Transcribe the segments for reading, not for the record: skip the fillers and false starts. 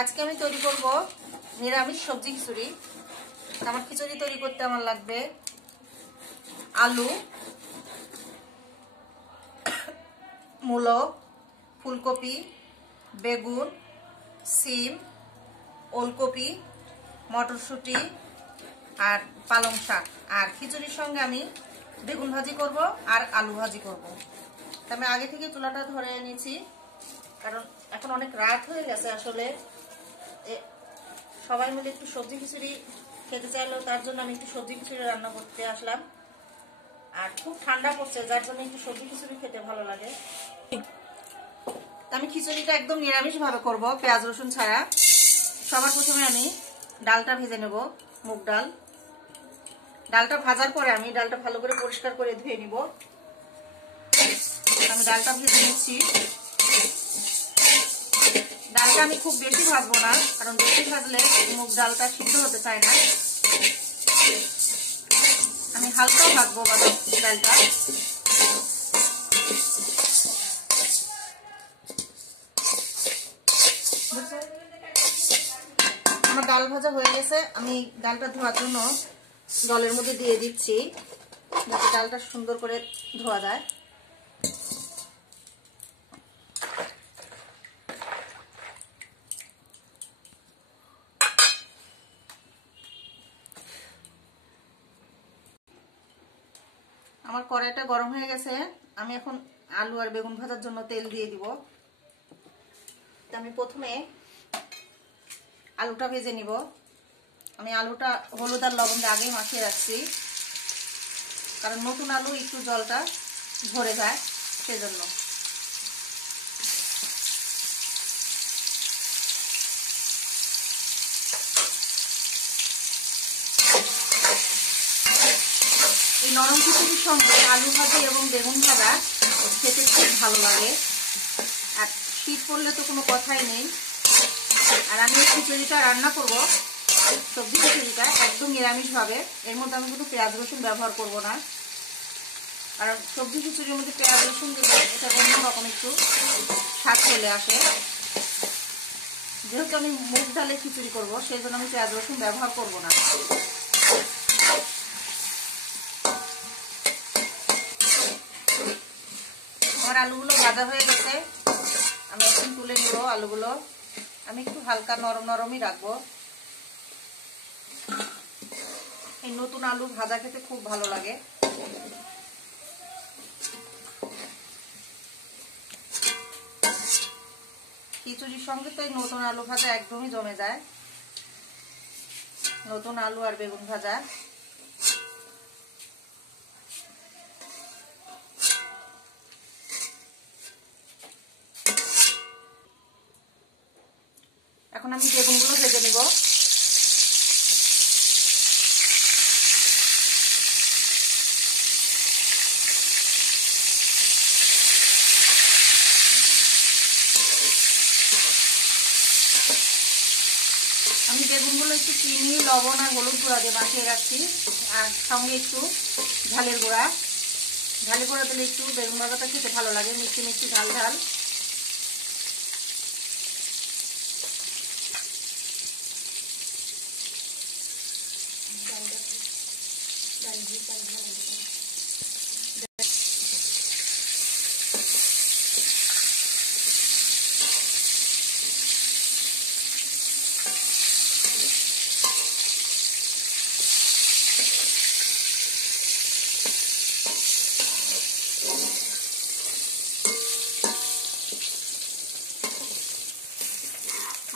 আজকে আমি তৈরি করব নিরামিষ সবজি খিচুড়ি। আমার খিচুড়ি তৈরি করতে আমার লাগবে আলু, মূলো, ফুলকপি, বেগুন, সিম, ওলকপি, মটরশুঁটি আর পালং শাক। আর খিচুড়ির সঙ্গে আমি বেগুন ভাজি করব আর আলু ভাজি করব। আমি আগে থেকে চুলাটা ধরে নিয়েছি, কারণ এখন অনেক রাত হয়ে গেছে। আসলে সবাই মিলে একটু সবজি খিচুড়ি খেতে চাইলেও তার জন্য আমি একটু সবজি খিচুড়ি রান্না করতে আসলাম। আর খুব ঠান্ডা পড়ছে, যার জন্য একটু সবজি খিচুড়ি খেতে ভালো লাগে। আমি খিচুড়িটা একদম নিরামিষ ভাবে করব, পেঁয়াজ রসুন ছাড়া। সবার প্রথমে আমি ডালটা ভেজে নেব, মুগ ডাল। ডালটা ভাজার পরে আমি ডালটা ভালো করে পরিষ্কার করে ধুয়ে নিব। আমি ডালটা ভেজে নিচ্ছি। ডালটা আমি খুব বেশি ভাজবো না, কারণ বেশি ভাজলে মুগ ডালটা সিদ্ধ হতে চায় না। আমি হালকা ভাজবো ডালটা। আমার ডাল ভাজা হয়ে গেছে। আমি ডালটা ধোয়ার জন্য জলের মধ্যে দিয়ে দিচ্ছি, যাতে ডালটা সুন্দর করে ধোয়া যায়। আমার কড়াইটা গরম হয়ে গেছে। আমি এখন আলু আর বেগুন ভাজার জন্য তেল দিয়ে দিব। আমি প্রথমে আলুটা ভেজে নিব। আমি আলুটা হলুদ আর লবণ দিয়ে আগেই মাখিয়ে রাখছি, কারণ নতুন আলু একটু জলটা ঝরে যায়, সেজন্য। এই নরম খিচুড়ির সঙ্গে আলু ভাজি এবং বেগুন ভাজা খেতে খুব ভালো লাগে। আর শীত পড়লে তো কোনো কথাই নেই। আর আমি এই খিচুড়িটা রান্না করব, সবজি খিচুড়িটা একদম নিরামিষভাবে। এর মধ্যে আমি কিন্তু পেঁয়াজ রসুন ব্যবহার করব না, কারণ সবজি খিচুড়ির মধ্যে পেঁয়াজ রসুন দিলে এটা অন্যরকম একটু স্বাদ চলে আসে। যেহেতু আমি মুগ ডালে খিচুড়ি করব, সেই জন্য আমি পেঁয়াজ রসুন ব্যবহার করব না। আমার আলুগুলো ভাজা হয়ে গেছে। আমি এখন তুলে নিব আলুগুলো। আমি একটু হালকা নরম নরমই রাখবো। এই নতুন আলু ভাজা খেতে খুব ভালো লাগে। খিচুড়ির সঙ্গে তো এই নতুন আলু ভাজা একদমই জমে যায়। নতুন আলু আর বেগুন ভাজা। এখন আমি বেগুনগুলো ভেজে নিব। আমি বেগুনগুলো একটু চিনি, লবণ আর হলুদ গুঁড়া দিয়ে মাখিয়ে রাখছি, আর সঙ্গে একটু ঝালের গুঁড়া। ঝালের গুঁড়া দিলে একটু বেগুন ভাজাটা খেতে ভালো লাগে, মিষ্টি মিষ্টি ঝাল ঝাল।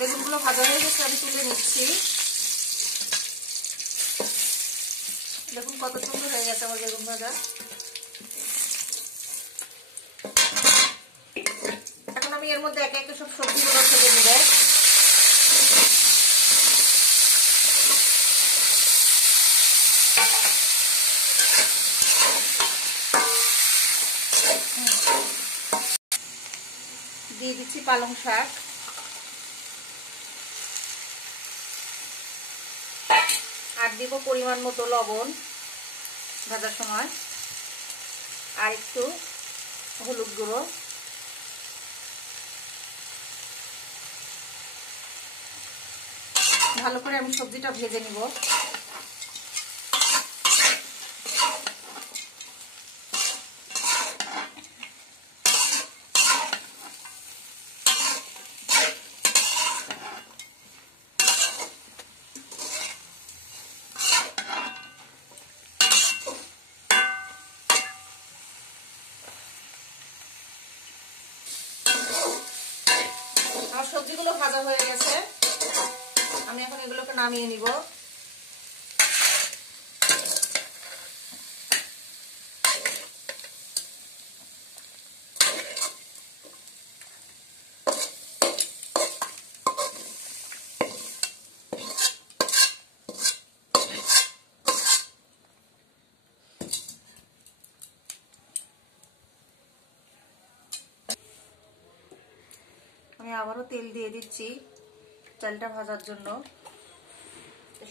বেগুনগুলো ভাজা হয়ে গেছে, আমি তুলে নিচ্ছি। দেখুন কত সুন্দর হয়ে গেছে আমার বেগুন ভাজা। এখন আমি এর মধ্যে একে একে সব সবজিগুলো ভেজে নিব। দিয়ে দিচ্ছি পালং শাক, আর দিব পরিমাণ মতো লবণ ভাজার সময়, আর একটু হলুদ গুঁড়ো, ভালো করে আমি সবজিটা ভেজে নিব। আমার সবজিগুলো ভাজা হয়ে গেছে, আমি এখন এগুলোকে নামিয়ে নিব। আমি আবারও তেল দিয়ে দিচ্ছি চালটা ভাজার জন্য।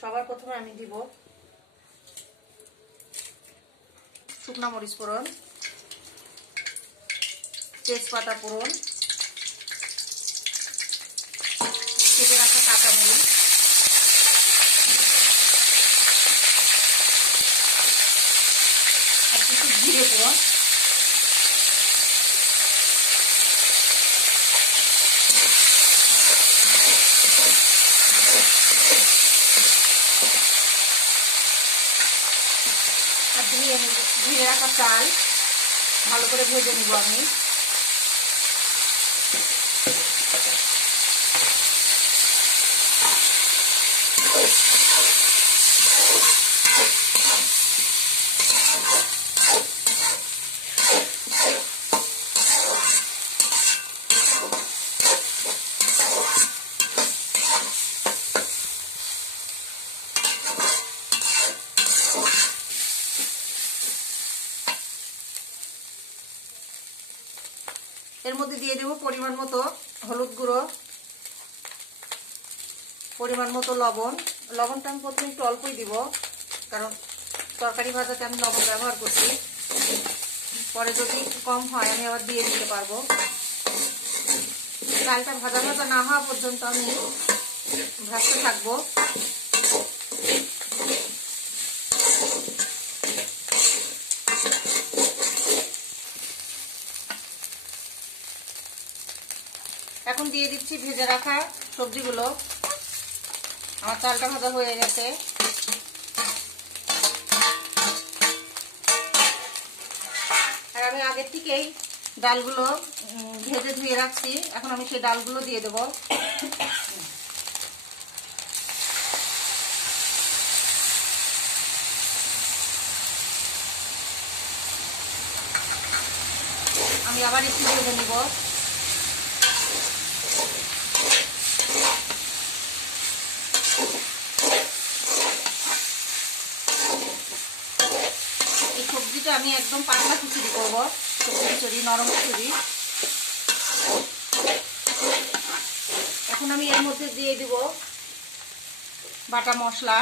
সবার প্রথমে আমি দিব শুকনা মরিচ ফোড়ন, তেজপাতা ফোড়ন, কেটে রাখা কাঁচা মরিচ, আর কিছু জিরে ফোড়ন, ধুয়ে রাখা চাল ভালো করে ভেজে নিব আমি। এর মধ্যে দিয়ে দেব পরিমাণ মতো হলুদ গুঁড়ো, পরিমাণ মতো লবণ। লবণটা আমি প্রথমে একটু অল্পই দিব, কারণ তরকারি ভাজাতে আমি লবণ ব্যবহার করছি। পরে যদি কম হয় আমি আবার দিয়ে দিতে পারবো। চালটা ভাজা ভাজা না হওয়া পর্যন্ত আমি ভাজতে থাকবো। এখন দিয়ে দিচ্ছি ভেজে রাখা সবজিগুলো। আমার চালটা ভাজা হয়ে গেছে। আর আমি আগের থেকেই ডালগুলো ভেজে ধুয়ে রাখছি, এখন আমি সেই ডালগুলো দিয়ে দেব। আমি আবার একটু ভেজে নিব। সবজিটা আমি একদম পাতলা খিচুড়ি করবো, সবজি খিচুড়ি, নরম খিচুড়ি। এখন আমি এর মধ্যে দিয়ে দিব বাটা মশলা।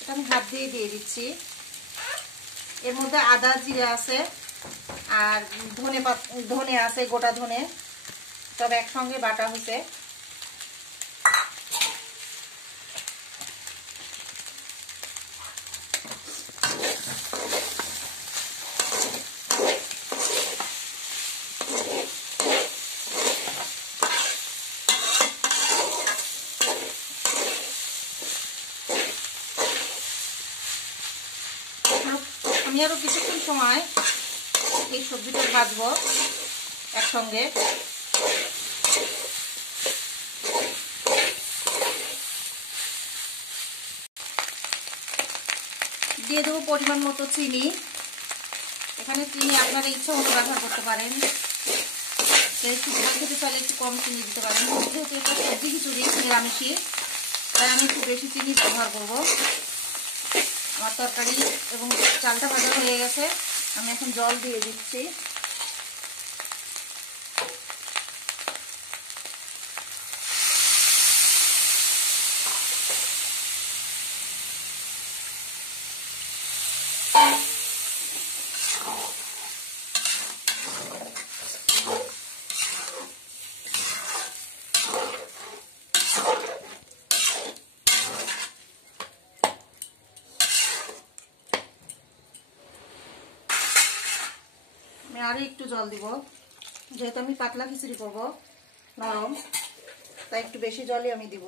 এটা আমি হাত দিয়ে দিয়ে দিচ্ছি। এর মধ্যে আদা জিরে আছে, আর ধনে আছে, গোটা ধনে, সব একসঙ্গে বাটা হয়েছে। আমি আরো কিছুক্ষণ সময় এই সবজিটা ভাজবো একসঙ্গে। দিয়ে দেবো পরিমাণ মতো চিনি। এখানে চিনি আপনারা ইচ্ছা মতো ব্যবহার করতে পারেন, একটু ঝাল খেতে চাইলে একটু কম চিনি দিতে পারেন। যেহেতু এটা সবজি খিচুড়ি নিরামিষি, তাই আমি একটু বেশি চিনি ব্যবহার করব। আমার তরকারি এবং চালটা ভাজা হয়ে গেছে, আমি এখন জল দিয়ে দিচ্ছি। অনুসারে একটু জল দিব, যেহেতু আমি পাতলা খিচুড়ি করব নরম, তাই একটু বেশি জলই আমি দিব।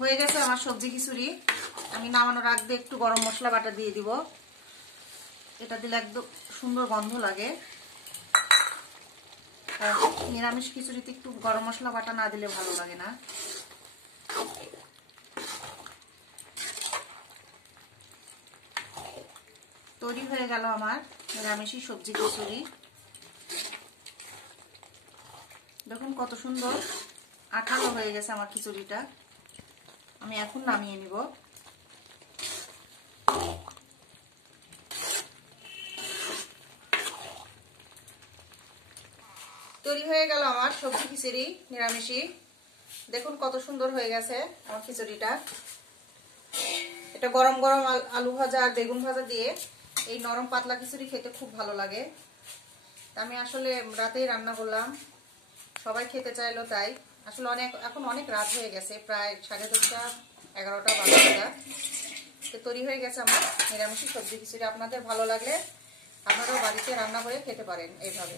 হয়ে গেছে আমার সবজি খিচুড়ি। আমি নামানোর আগে একটু গরম মশলা বাটা দিয়ে দিব, এটা দিলে একদম সুন্দর গন্ধ লাগে। নিরামিষ খিচুড়িতে একটু গরম মশলা বাটা না দিলে ভালো লাগে না। তৈরি হয়ে গেল আমার নিরামিষী সবজি খিচুড়ি। দেখুন কত সুন্দর আঠালো হয়ে গেছে আমার খিচুড়িটা। আমি এখন নামিয়ে নিব। তৈরি হয়ে গেল আমার সবজি খিচুড়ি নিরামিষী। দেখুন কত সুন্দর হয়ে গেছে আমার খিচুড়িটা। এটা গরম গরম আলু ভাজা আর বেগুন ভাজা দিয়ে এই নরম পাতলা খিচুড়ি খেতে খুব ভালো লাগে। আমি আসলে রাতেই রান্না করলাম, সবাই খেতে চাইলো তাই। আসলে এখন অনেক রাত হয়ে গেছে, প্রায় 10:30 11টা 12টা। তো তৈরি হয়ে গেছে আমার নিরামিষী সবজি খিচুড়ি। আপনাদের ভালো লাগলে আপনারাও বাড়িতে রান্না করে খেতে পারেন এইভাবে।